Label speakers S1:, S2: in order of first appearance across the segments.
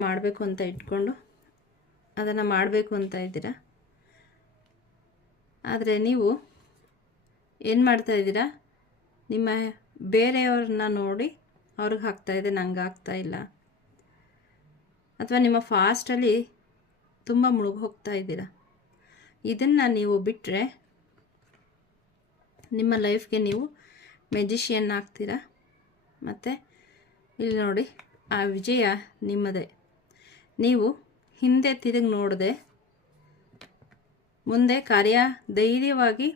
S1: ಮಾಡಬೇಕು ಅಂತ ಇಟ್ಕೊಂಡು ಅದನ್ನು ಮಾಡಬೇಕು ಅಂತ ಇದ್ದೀರಾ? ಆದರೆ ನೀವು ಏನು ಮಾಡ್ತಾ ಇದ್ದೀರಾ? ನಿಮ್ಮ ಬೇರೆಯವ್ರನ್ನ ನೋಡಿ ಅವ್ರಿಗೆ ಇದೆ, ನಂಗೆ ಆಗ್ತಾ ಇಲ್ಲ. ಅಥವಾ ನಿಮ್ಮ ಫಾಸ್ಟಲ್ಲಿ ತುಂಬ ಮುಳುಗಿ ಹೋಗ್ತಾ ಇದ್ದೀರಾ? ಇದನ್ನು ನೀವು ಬಿಟ್ಟರೆ ನಿಮ್ಮ ಲೈಫ್ಗೆ ನೀವು ಮೆಜಿಷಿಯನ್ ಆಗ್ತೀರಾ? ಮತ್ತು ಇಲ್ಲಿ ನೋಡಿ, ಆ ವಿಜಯ ನಿಮ್ಮದೇ. ನೀವು ಹಿಂದೆ ತಿರುಗಿ ನೋಡದೆ, ಮುಂದೆ ಕಾರ್ಯ ಧೈರ್ಯವಾಗಿ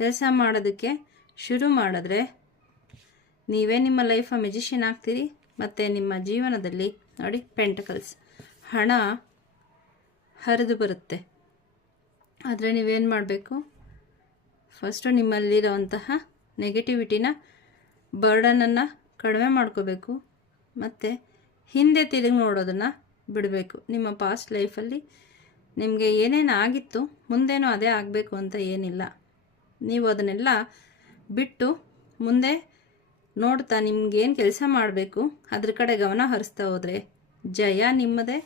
S1: ಕೆಲಸ ಮಾಡೋದಕ್ಕೆ ಶುರು ಮಾಡಿದ್ರೆ ನೀವೇ ನಿಮ್ಮ ಲೈಫ ಮೆಜಿಷಿಯನ್ ಆಗ್ತೀರಿ, ಮತ್ತು ನಿಮ್ಮ ಜೀವನದಲ್ಲಿ ನೋಡಿ ಪೆಂಟಕಲ್ಸ್ ಹಣ ಹರಿದು ಬರುತ್ತೆ. ಆದರೆ ನೀವೇನು ಮಾಡಬೇಕು? ಫಸ್ಟು ನಿಮ್ಮಲ್ಲಿರೋವಂತಹ ನೆಗೆಟಿವಿಟಿನ ಬರ್ಡನನ್ನು ಕಡಿಮೆ ಮಾಡ್ಕೋಬೇಕು. ಮತ್ತು ಹಿಂದೆ ತಿರುಗಿ ನೋಡೋದನ್ನು ಬಿಡಬೇಕು. ನಿಮ್ಮ ಪಾಸ್ಟ್ ಲೈಫಲ್ಲಿ ನಿಮಗೆ ಏನೇನು ಆಗಿತ್ತು, ಮುಂದೇನೂ ಅದೇ ಆಗಬೇಕು ಅಂತ ಏನಿಲ್ಲ. ನೀವು ಅದನ್ನೆಲ್ಲ ಬಿಟ್ಟು ಮುಂದೆ ನೋಡ್ತಾ ನಿಮ್ಗೇನು ಕೆಲಸ ಮಾಡಬೇಕು, ಅದ್ರ ಕಡೆ ಗಮನ ಹರಿಸ್ತಾ ಹೋದರೆ ಜಯ ನಿಮ್ಮದೇ.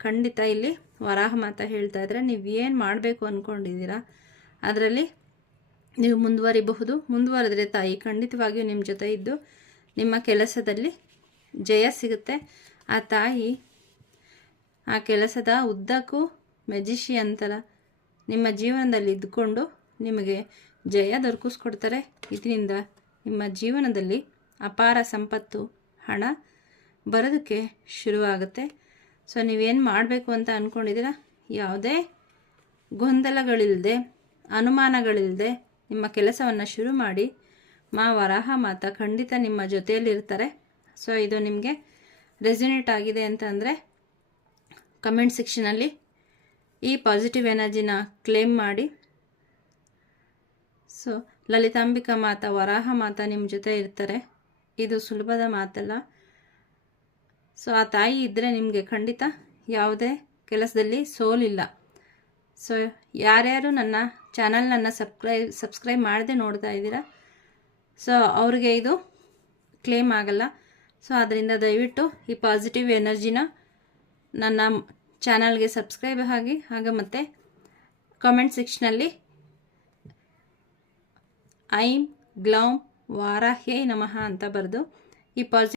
S1: ಖಂಡಿತ ಇಲ್ಲಿ ವರಾಹ ಮಾತ ಹೇಳ್ತಾ ಇದ್ರೆ ನೀವು ಏನು ಮಾಡಬೇಕು ಅಂದ್ಕೊಂಡಿದ್ದೀರಾ ಅದರಲ್ಲಿ ನೀವು ಮುಂದುವರಿಬಹುದು. ಮುಂದುವರೆದ್ರೆ ತಾಯಿ ಖಂಡಿತವಾಗಿಯೂ ನಿಮ್ಮ ಜೊತೆ ಇದ್ದು ನಿಮ್ಮ ಕೆಲಸದಲ್ಲಿ ಜಯ ಸಿಗುತ್ತೆ. ಆ ತಾಯಿ ಆ ಕೆಲಸದ ಉದ್ದಕ್ಕೂ ಮೆಜಿಷಿಯನ್ ಥರ ನಿಮ್ಮ ಜೀವನದಲ್ಲಿ ಇದ್ದುಕೊಂಡು ನಿಮಗೆ ಜಯ ದೊರಕಿಸ್ಕೊಡ್ತಾರೆ. ಇದರಿಂದ ನಿಮ್ಮ ಜೀವನದಲ್ಲಿ ಅಪಾರ ಸಂಪತ್ತು, ಹಣ ಬರೋದಕ್ಕೆ ಶುರುವಾಗುತ್ತೆ. ಸೊ, ನೀವೇನು ಮಾಡಬೇಕು ಅಂತ ಅಂದ್ಕೊಂಡಿದ್ದೀರಾ ಯಾವುದೇ ಗೊಂದಲಗಳಿಲ್ಲದೆ, ಅನುಮಾನಗಳಿಲ್ಲದೆ ನಿಮ್ಮ ಕೆಲಸವನ್ನು ಶುರು ಮಾಡಿ, ಮಾ ವರಾಹ ಮಾತ ಖಂಡಿತ ನಿಮ್ಮ ಜೊತೆಯಲ್ಲಿರ್ತಾರೆ. ಸೊ ಇದು ನಿಮಗೆ ರೆಸಿನೇಟ್ ಆಗಿದೆ ಅಂತಂದರೆ ಕಮೆಂಟ್ ಸೆಕ್ಷನಲ್ಲಿ ಈ ಪಾಸಿಟಿವ್ ಎನರ್ಜಿನ ಕ್ಲೇಮ್ ಮಾಡಿ. ಸೊ ಲಲಿತಾಂಬಿಕಾ ಮಾತಾ, ವರಾಹ ಮಾತಾ ನಿಮ್ಮ ಜೊತೆ ಇರ್ತಾರೆ. ಇದು ಸುಲಭದ ಮಾತಲ್ಲ. ಸೊ ಆ ತಾಯಿ ಇದ್ದರೆ ನಿಮಗೆ ಖಂಡಿತ ಯಾವುದೇ ಕೆಲಸದಲ್ಲಿ ಸೋಲಿಲ್ಲ ಸೊ ಯಾರ್ಯಾರು ನನ್ನ ಚಾನಲ್ನನ್ನು ಸಬ್ಸ್ಕ್ರೈಬ್ ಸಬ್ಸ್ಕ್ರೈಬ್ ಮಾಡದೆ ನೋಡ್ತಾ ಇದ್ದೀರಾ ಸೊ ಅವ್ರಿಗೆ ಇದು ಕ್ಲೇಮ್ ಆಗಲ್ಲ. ಸೊ ಅದರಿಂದ ದಯವಿಟ್ಟು ಈ ಪಾಸಿಟಿವ್ ಎನರ್ಜಿನ ನನ್ನ ಚಾನಲ್ಗೆ ಸಬ್ಸ್ಕ್ರೈಬ್ ಆಗಿ, ಹಾಗೆ ಮತ್ತು ಕಾಮೆಂಟ್ ಸೆಕ್ಷನಲ್ಲಿ ಐಂ ಗ್ಲೌಮ್ ವಾರಾಹ್ಯ ನಮಃ ಅಂತ ಬರೆದು ಈ ಪಾಸಿಟಿವ್